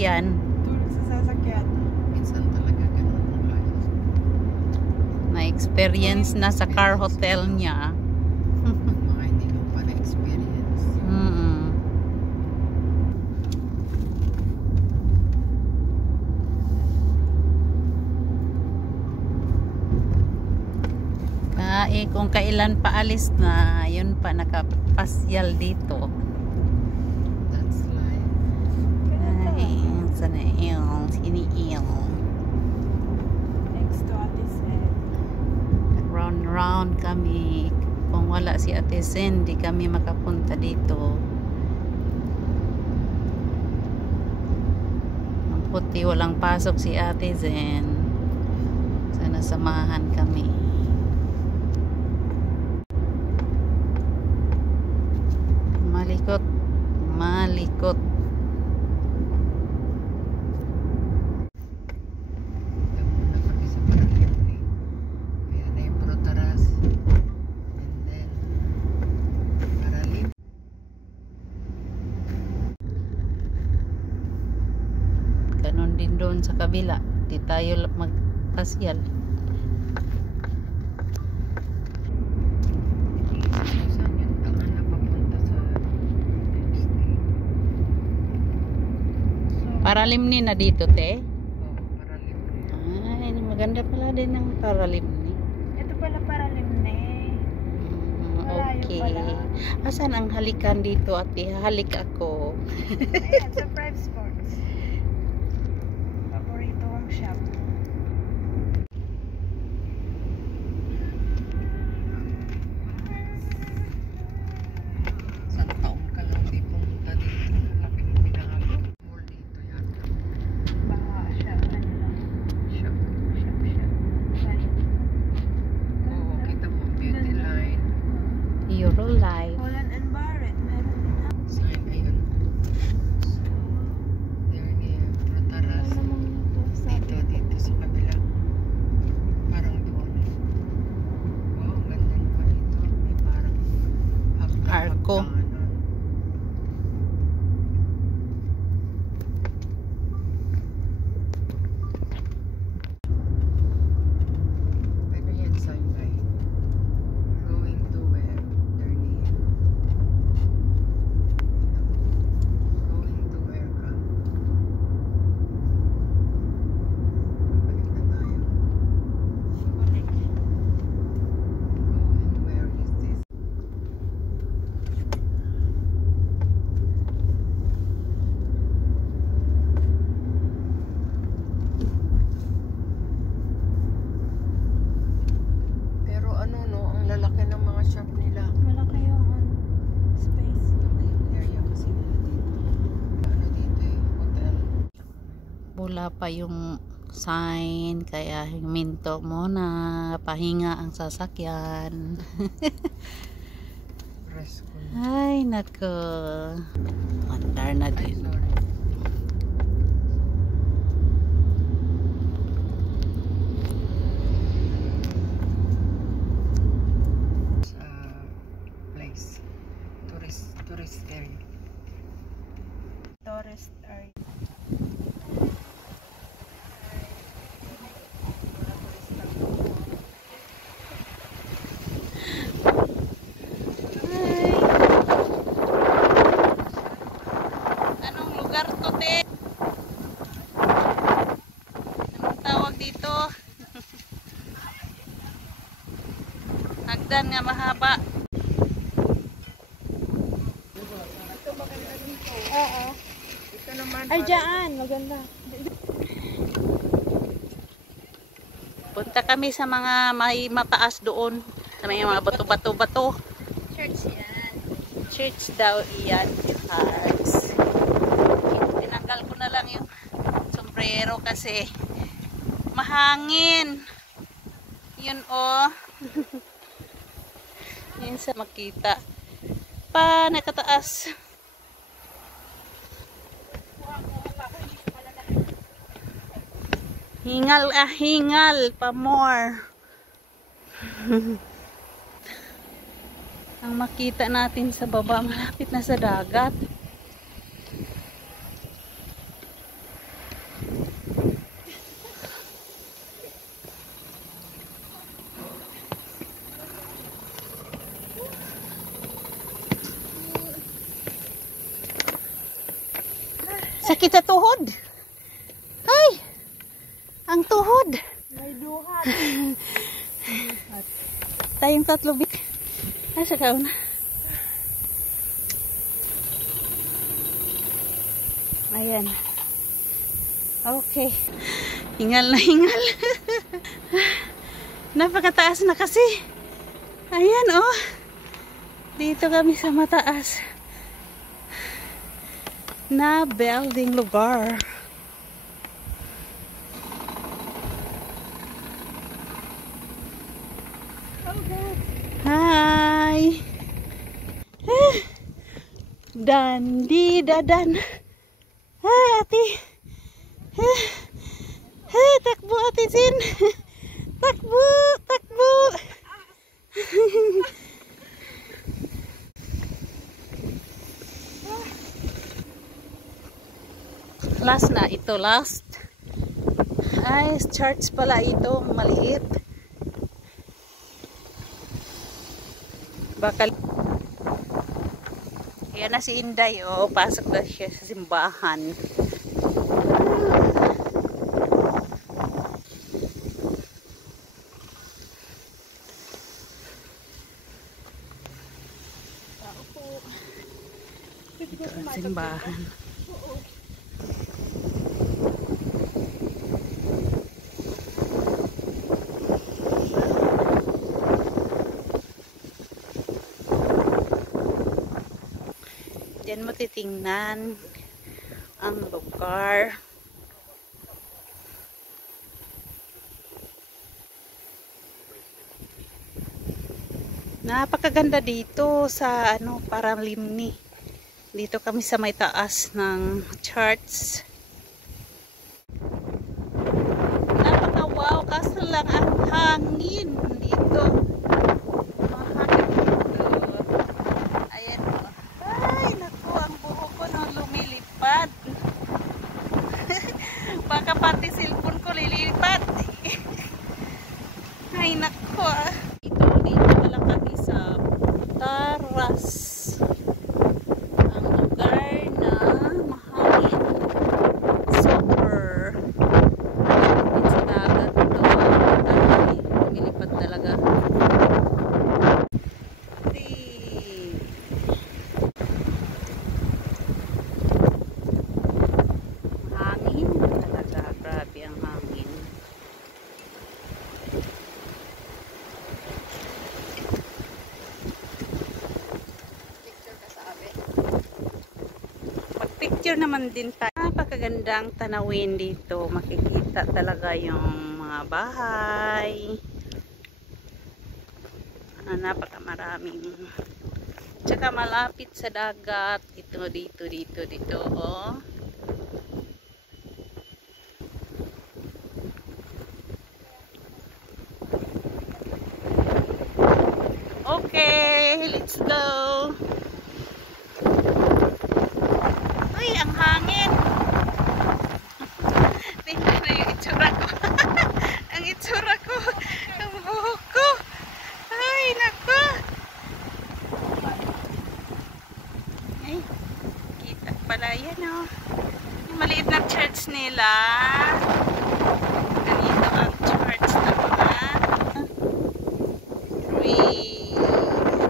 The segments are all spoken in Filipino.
sasakyan. Tulog sa sasakyan. Minsan talaga ganun ang life. Na-experience na sa car hotel niya. Mga hindi ko pa na-experience. Kung kailan paalis na, yun pa, nakapasyal dito. That's life. Ay, sana yung siniiyong. Next to Ate Sen. Round kami. Kung wala si Ate Sen, di kami makapunta dito. Ang puti, walang pasok si Ate Sen. Sana samahan kami. Malikot. Muna kami sa Paralimni. Kaya na yung Protaras. And then, Paralimni. Ganon din doon sa kabila. Di tayo magpasyal. Saan yung daan na papunta sa Wednesday? Paralimni na dito, te. Oo, Paralimni. Ay, maganda pala din ang Paralimni. Ito pala Paralimni. Malayo Okay. pala. Asan ang halikan dito, ate? Halik ako. Ayan, sa Prime Sports. Paborito kong shop. Sa taon ka lang di pumunta dito. Laking pinalo. Mall dito yata. Baka siya, ano lang. Shop. Shop. Oo, kita mo. Beauty line. Eurolife. Holland and Barrett. Meron din ako. Sign, ayun. So, there near Protaras. Ano namang ito? Sabi ko. Dito sa kabila. Parang doon. Wow, ganda naman ito. May parang Arco. hagdanan. Ano yan, Sunday? Going to where? Darnie. Going to where ka? Balik na tayo. Balik. Going where is this? Pero ano no, ang lalaki ng mga shop nila. Malaki yung space. Yung area kasi nila dito. Ano dito eh, hotel. Wala pa yung sign, kaya huminto muna, pahinga ang sasakyan. Rest ko na. Ay, nako. Mandar na Ay, din. sorry. Sa place. Tourist area. Tourist area. Anong lugar to, te? Anong tawag dito? Hagdan nga mahaba. Oo. Ito naman. Ay, dyan. Maganda. Punta kami sa mga may mataas doon. Sa may mga bato-bato-bato. Church yan. Church daw iyan. Yes. Tinanggal ko na lang yung sombrero kasi mahangin. Yun oh. Yun sa makita. Pa nakataas. Hingal pa more. Ang makita natin sa baba, malapit na sa dagat. Sakit sa tuhod. Ay! Ang tuhod. May duhat. Tayong tatlo bik. Ay, sa kauna. Ayan. Okay. Hingal na hingal. Napakataas na kasi. Ayan, oh. Dito kami sa mataas na building lugar. Hi! Dandi dadan. Ate. Takbo Ate Sin. Takbo, takbo. Last na ito, last. Ay, church pala ito, maliit. Bakal. Ayan na si Inday, oh, pasok na siya sa simbahan. Ito ang simbahan. Diyan mo titingnan ang lugar. Napakaganda dito sa ano, parang limni. Dito kami sa may taas ng church. Napaka-wow, kaso lang ang hangin dito. Mahangin dito. Ayan o. Ay, naku, ang buhok ko nung lumilipad. Baka pati cellphone ko lilipad. Ay, naku ah. Dito pala kami sa Taras. Ang lugar na mahangin. Super. It's dagat ito. Ay, lumilipad talaga. Hangin talaga. Grabe ang hangin. Picture naman din tayo. Napakagandang tanawin dito. Makikita talaga yung mga bahay. Napakamaraming. Tsaka malapit sa dagat. Dito. Oh. Okay, let's go. Uy, ang hangin. Tingnan na yung itsura ko. Ang itsura ko. Ang buhok ko. Ay, naku. Ay, kita pala yan, oh. Yung maliit na church nila. Ganito ang church naman.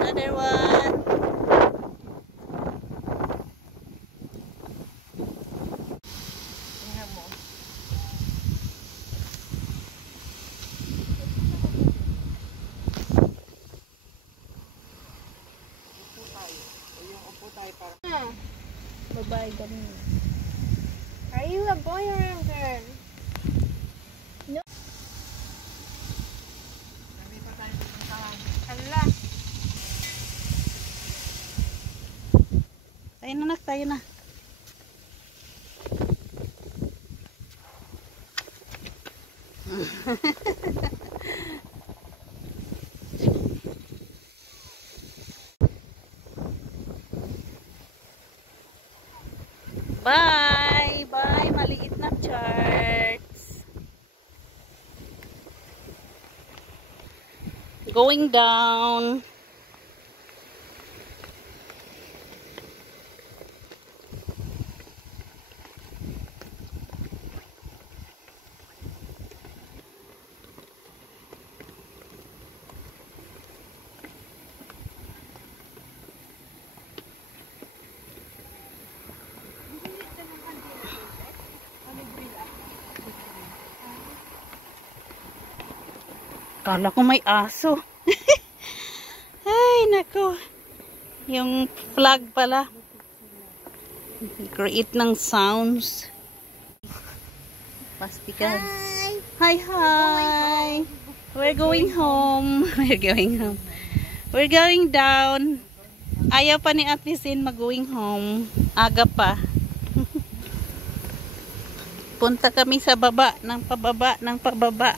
Another one. Tingnan mo. Upo tayo. O yung upo tayo para. Babae ganun. Are you a boy or a girl? No. Sabi pa tayo pupuntahan. Hala. Tayo na, nak. Tayo na. Bye! Bye! Maliit na church. Going down. Kala ko may aso. Ay, nako. Yung flag pala. Create ng sounds. Pastikas. Hi, hi. We're going home. We're going home. We're going down. Ayaw pa ni Ate Sin mag-going home. Aga pa. Punta kami sa baba ng pababa ng pababa.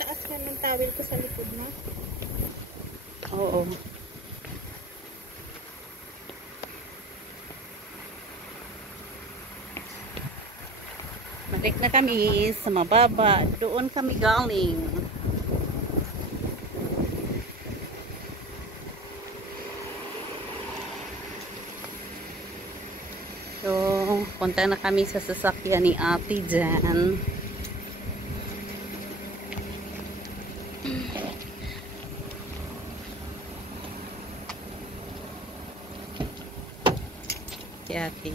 Taas ka ng towel ko sa likod mo. Oo. Balik na kami sa mababa. Doon kami galing. So, punta na kami sa sasakyan ni Ate dyan. Si Ate.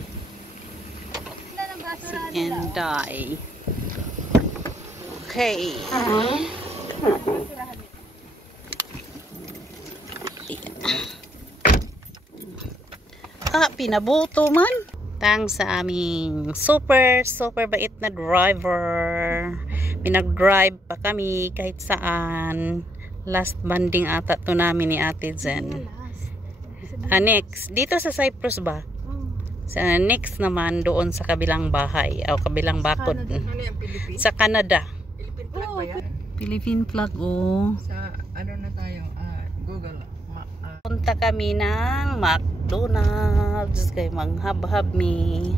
Si Enday. Okay. Pinabuto man. Tang sa aming super bait na driver. Pinag-drive pa kami kahit saan. Last banding ata to namin ni Ate Zen. Next, dito sa Cyprus ba? Sa next naman doon sa kabilang bahay o kabilang bakod. Sa Canada. Philippine flag ba yan? Philippine flag, oh. Sa ano na tayo? Google. Punta kami ng McDonald's kay manghab-hab mi.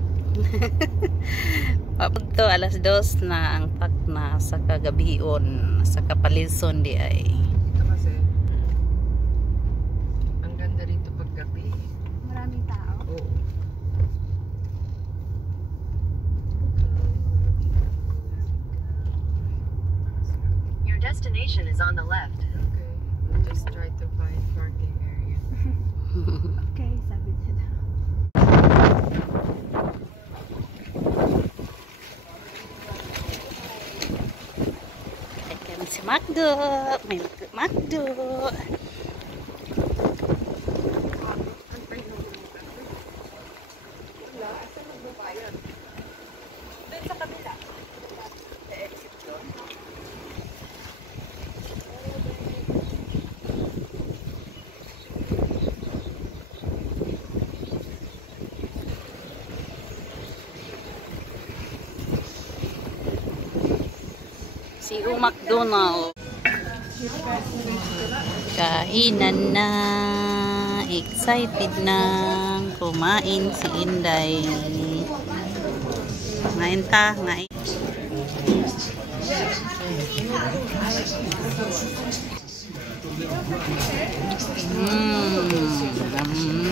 Pagto alas 2 na ang tak na sa kagabion sa Kapalizon di ay. Dito kasi ang ganda rito pag gabi. Maraming tao. Oo. Your destination is on the left. Okay. We'll just try to find parking area. Okay, sabi niya na. Kaya si Macdo. May Macdo. Si McDonald. Kainan na. Excited na. Kumain si Inday. Ngayon ta. Ngayon.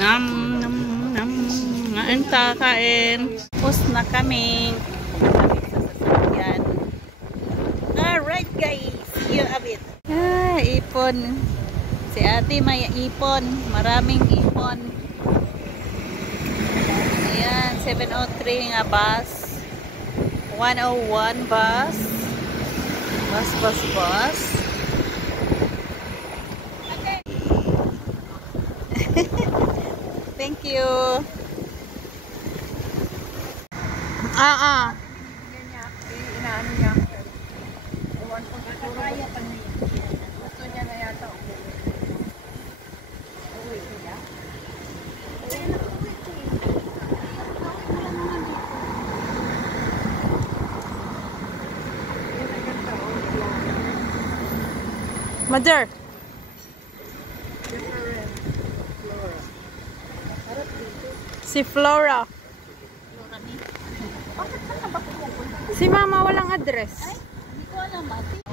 Nam nam nam. Ngayon ta kain. Tapos na kami. Sasakyan. Alright guys, see you a bit. Ipon. Si Ate may ipon. Maraming ipon. Ayan, 703 nga bus. 101 bus. Bus. Okay. Thank you. Inaano niya. Ewan ko siguro. Gusto niya na yata. Uwi niya. Mother. Si Flora. Si Mama walang address. Hindi ko alam, Ate.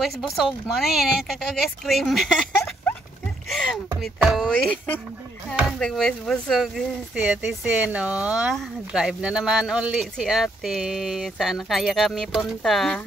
nag-voice busog mo na yun, kakag-ice cream. Bitaw nag-voice busog si Ate Sino. Drive na naman uli si ate. Saan na kaya kami punta?